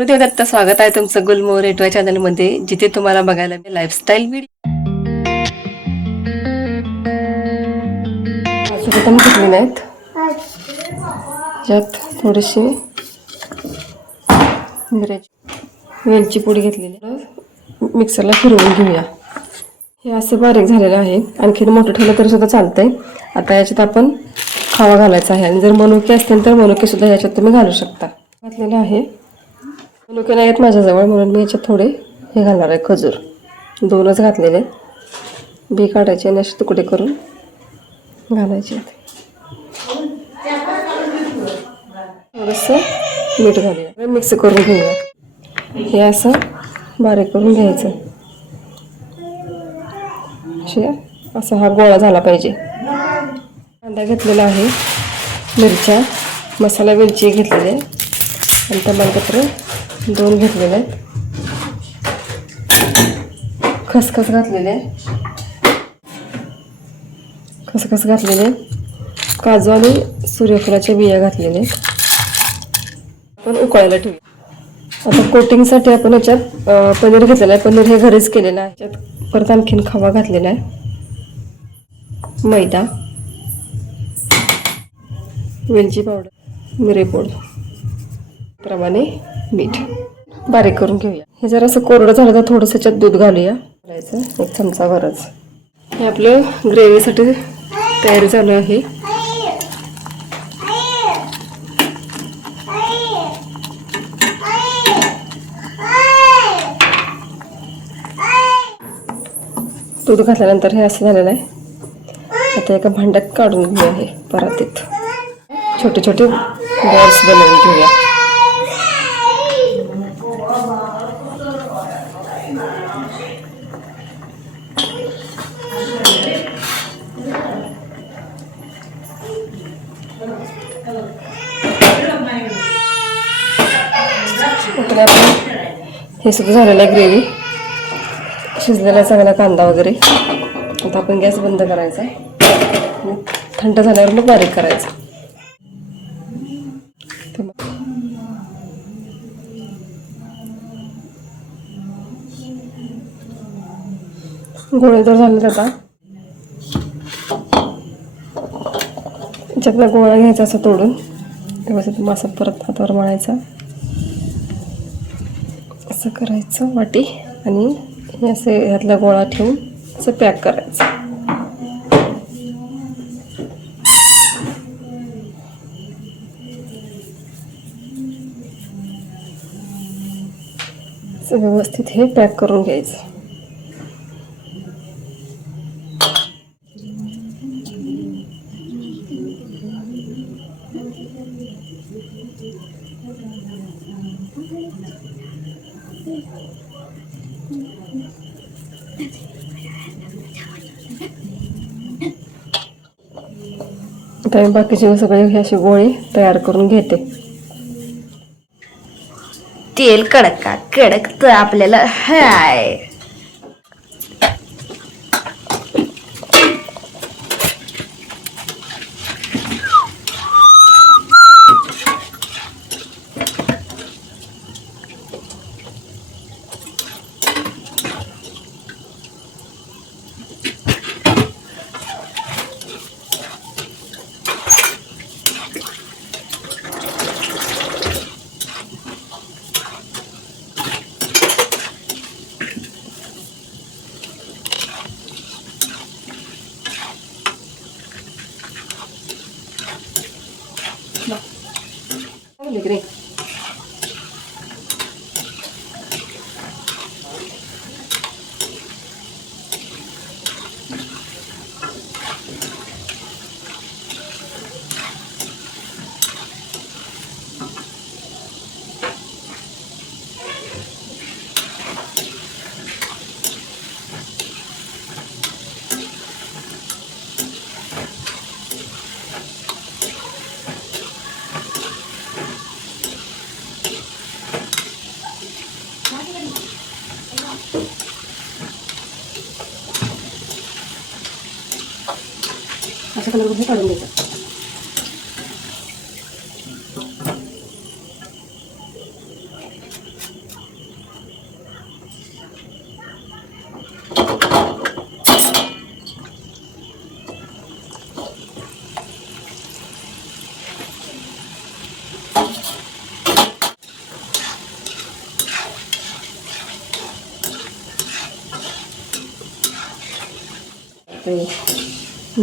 गुरुदेव स्वागत आहे तुमचं गुलमोहर एटवा चॅनल मध्ये, जिथे तुम्हाला बघायला लाईफस्टाईल व्हिडिओ घेतली नाहीत. त्यात थोडीशी वेलची पूड घेतलेली, मिक्सरला फिरवून घेऊया. हे असं बारीक झालेलं आहे. आणखी मोठं ठेवलं तरी सुद्धा चालतंय. आता याच्यात आपण खावा घालायचा आहे, आणि जर मनुके असतील तर मनुके सुद्धा याच्यात तुम्ही घालू शकता. घातलेलं आहे. मनुके नाही आहेत माझ्याजवळ, म्हणून मी याच्यात थोडे हे घालणार आहे, खजूर. 2च घातलेले. बी काढायचे आणि असे तुकडे करून घालायचे. थोडंसं मीठ घालूया, मिक्स करून घेऊया. हे असं बारीक करून घ्यायचं. असा हा गोळा झाला पाहिजे. कांदा घेतलेला आहे, मिरच्या, मसाला वेलची घेतलेली आहे, आणि तमालपत्र 2 घेतलेले आहेत. खसखस घातलेले, काजू आणि सूर्यफुलाच्या बिया घातलेले. आपण उकळायला ठेवूया. आता कोटिंगसाठी आपण याच्यात पनीर घेतलेलं आहे. पनीर हे घरीच केलेलं आहे. याच्यात परत आणखीन खवा घातलेला आहे, मैदा, वेलची पावडर, मिरेपूड, प्रमाणे मीठ. बारीक करून घेऊया. हे जर असं कोरडं झालं तर थोडंसं याच्यात दूध घालूया. घालायचं 1 चमचाभरच. हे आपलं ग्रेव्हीसाठी तयारी झालं आहे. दूध घातल्यानंतर हे असं झालेलं आहे. आता एका भांड्यात काढून घेऊया. हे परातीत छोटे छोटे बॉल्स बनवून घेऊया. हे सुद्धा झालेलं आहे. ग्रेव्ही शिजलेला चांगला कांदा वगैरे. आता आपण गॅस बंद करायचा. थंड झाल्यावर मग बारीक करायचं. गोळे जर झाले आता याच्यातला गोळा घ्यायचा असं तोडून, व्यवस्थित मासा परत हातावर मळायचा. असं करायचं वाटी, आणि हे असं ह्यातला गोळा ठेवून असं पॅक करायचं. व्यवस्थित हे पॅक करून घ्यायचं. आता मी बाकीचे सगळे हे असे गोळे तयार करून घेते. तेल कडक का कडक तर आपल्याला हाय. ग्रे अशा कलरमध्ये काढून घ्यायचं. ते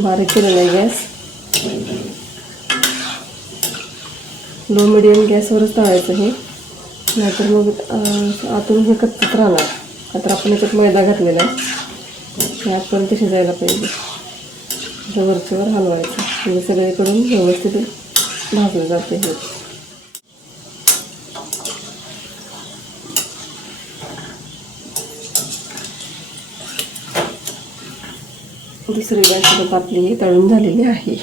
बारीक केलेला आहे गॅस. लो मिडियम गॅसवरच तळायचं हे, नाहीतर मग आतून हे कच्चच राहणार. का तर आपण याच्यात मैदा घातलेला आहे, हे आतपर्यंत शिजायला पाहिजे. वरच्यावर हलवायचं म्हणजे सगळीकडून व्यवस्थित भाजलं जाते हे. दुसरी बाजू आपली तळून झालेली आहे.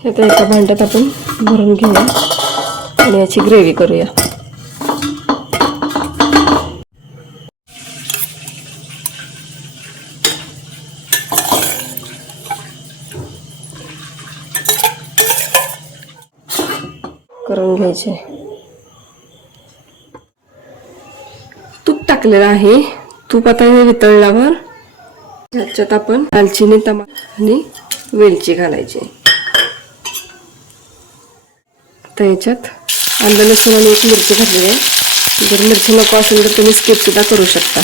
हे तर एका भांड्यात आपण भरून घेऊया आणि याची ग्रेव्ही करूया. करून घ्यायचे. तूप टाकलेलं आहे. तूप आता हे वितळल्यावर त्याच्यात आपण दालचिनी, तमालपत्र आणि वेलची घालायची. आता याच्यात आलं लसूण आणि एक मिरची घातलेली आहे. जर मिरची नको असेल तर तुम्ही स्किप सुद्धा करू शकता.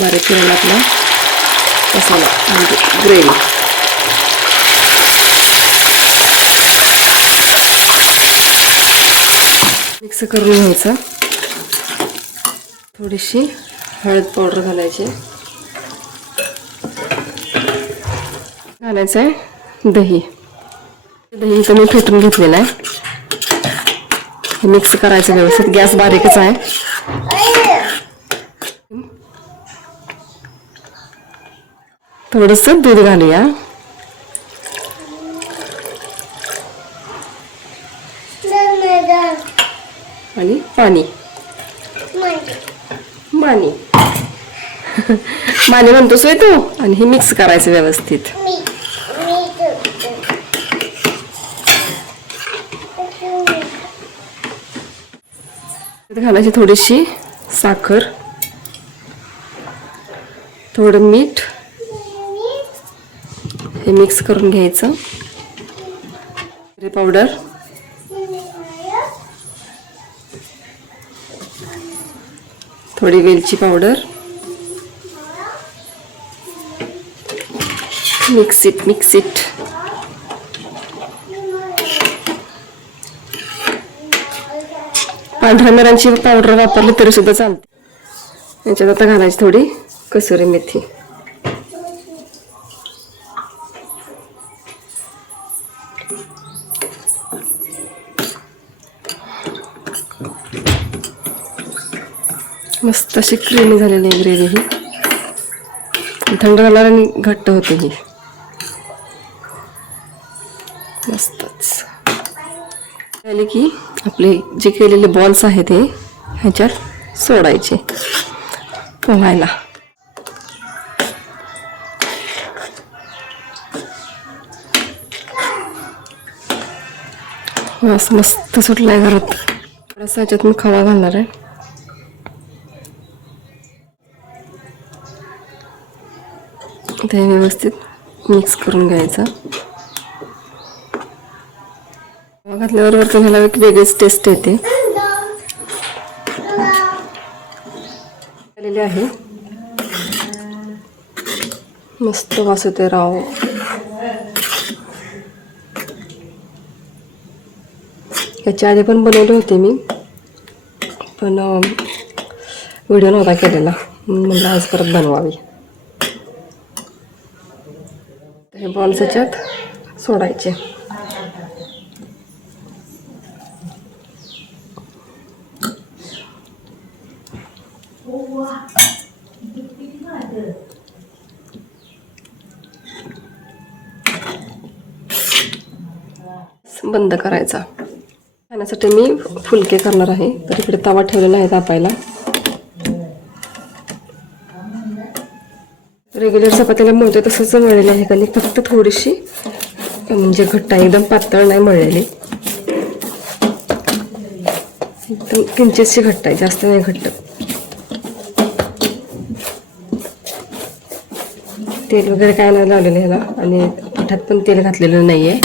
बारीक केलेला आपला मसाला म्हणजे ग्रेव्ही. मिक्स करून घ्यायचं. थोडीशी हळद पावडर घालायची. घालायचं आहे दही. दही मी फेटून घेतलेलं आहे. हे मिक्स करायचं व्यवस्थित. गॅस बारीकच आहे. थोडंसं दूध घालूया आणि पाणी. मानी मानी म्हणतोस तू. आणि हे मिक्स करायचं व्यवस्थित. घालायची थोडीशी साखर, थोडं मीठ. हे मिक्स करून घ्यायचं. पावडर, थोडी वेलची पावडर. Mix it. पांढऱ्या मिरांची पावडर वापरली तरी सुद्धा चालते. याच्यात आता घालायची थोडी कसुरी मेथी. मस्त अशी क्रीमी झालेली आहे ग्रेव्ही. ही थंड झाल्यावर आणि घट्ट होते. ही मस्तच झाली की आपले जे केलेले बॉल्स आहेत हे ह्याच्यात सोडायचे पोहायला. मस्त सुटलाय घरात. थोडासा ह्याच्यात मी खवा घालणार आहे. ते व्यवस्थित मिक्स करून घ्यायचं. घातल्यावर वरतून ह्याला एक वेगळीच टेस्ट येते. आलेली आहे. मस्त वास येते राव. याच्या आधी पण बनवले होते मी, पण व्हिडिओ नव्हता केलेला. म्हणलं आज परत बनवावी. हे बॉल्स याच्यात सोडायचे. बंद करायचा. खाण्यासाठी मी फुलके करणार आहे, तर इकडे तवा ठेवलेला आहे तापायला. रेग्युलर चपातीला मळतो तसंच मळलेलं आहे का, फक्त थोडीशी म्हणजे घट्ट, एकदम पातळ नाही मळलेली. एकदम किंचितशी घट्ट आहे, जास्त नाही घट्ट. तेल वगैरे काय नाही लावलेलं ह्याला आणि पिठात पण तेल घातलेलं नाही आहे.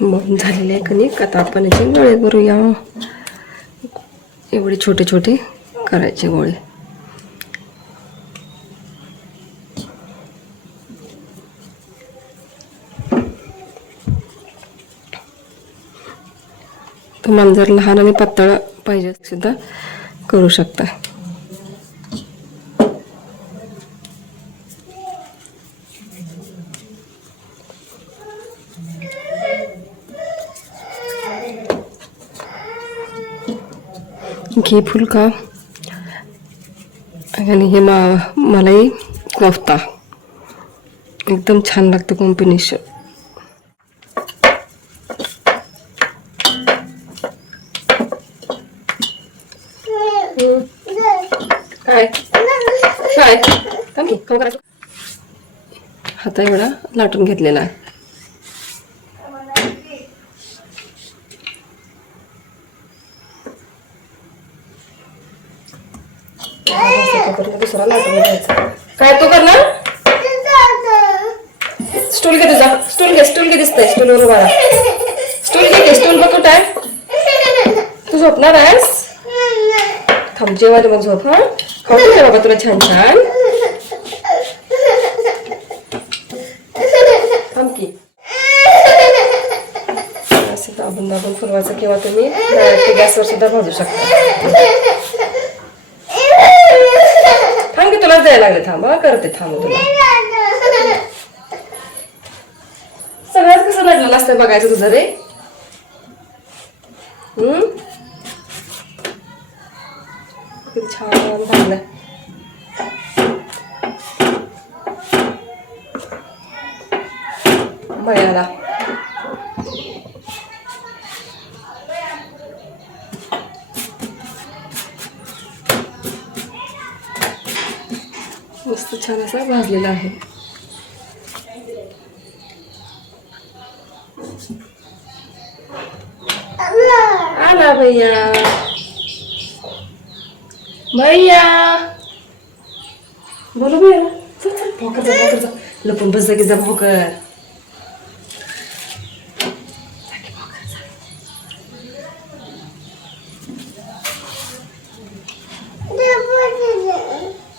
मग झालेले आहे कणिक. आता आपण याचे गोळे करूया. एवढे छोटे छोटे करायचे गोळे. तुम्हाला जर लहान आणि पातळ पाहिजे सुद्धा करू शकता. घी फुलका आणि हे मलाई कोफ्ता एकदम छान लागतं कॉम्बिनेशन. काय काय खाऊ करायचं. हाता एवढा लाटून घेतलेला आहे. दुसरा लाटून घ्यायचा. काय तू करणार. स्टूल घे तुझा. स्टूल घे दिसतंय. स्टूलवर उभा राहा. स्टूल घे. स्टूल बघ कुठं आहे. तू झोपणार आहेस. थांब जेवायला मग झोप. हा खाऊ दे बाबा तुला छान छान. थांब की. असं दाबून दाबून फुलवायचं किंवा तुम्ही गॅसवर सुद्धा भाजू शकता. थांब की तुला द्यायला लागले. थांब करते. थांब तुला सगळ्यात कसं लागलेलं असतं बघायचं तुझं रे. किती छान लागलं. मयाला मस्त छान असा भाजलेला आहे. आला भैया. भैया बोलो भैया. भोकर जा. लपून बस जागी जा. भोकर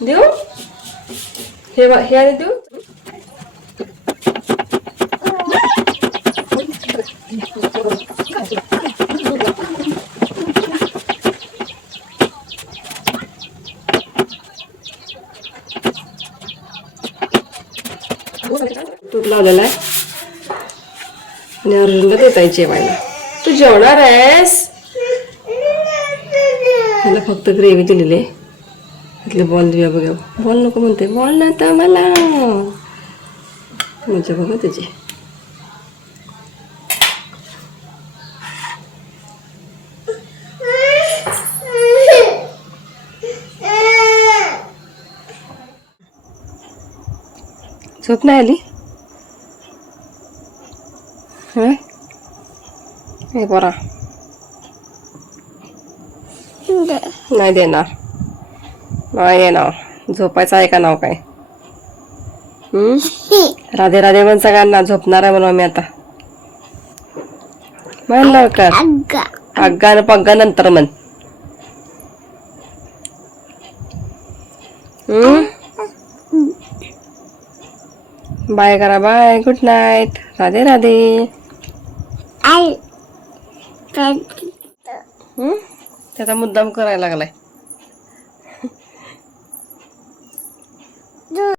देऊ. हे आणि देऊ. तूप लावलेला आहे आणि अर्जुनला देता येईल जेवायला. तू जेवणार आहेस. त्याला फक्त ग्रेव्ही दिलेली आहे. इथले बॉल देऊया बघा. बॉल नको म्हणते. बॉल ना तर मला मजा बघा त्याची. झोप नाही आली. हे बरा नाही देणार. नाही येणार. झोपायचं आहे का नाव काय. राधे राधे म्हण सगळ्यांना. झोपणार आहे म्हणून मी आता. म्हण लवकर. अग्गा न पग्गा नंतर म्हण. बाय करा. Bye. Good night. Radhe Radhe. त्याचा मुद्दाम करायला लागलाय.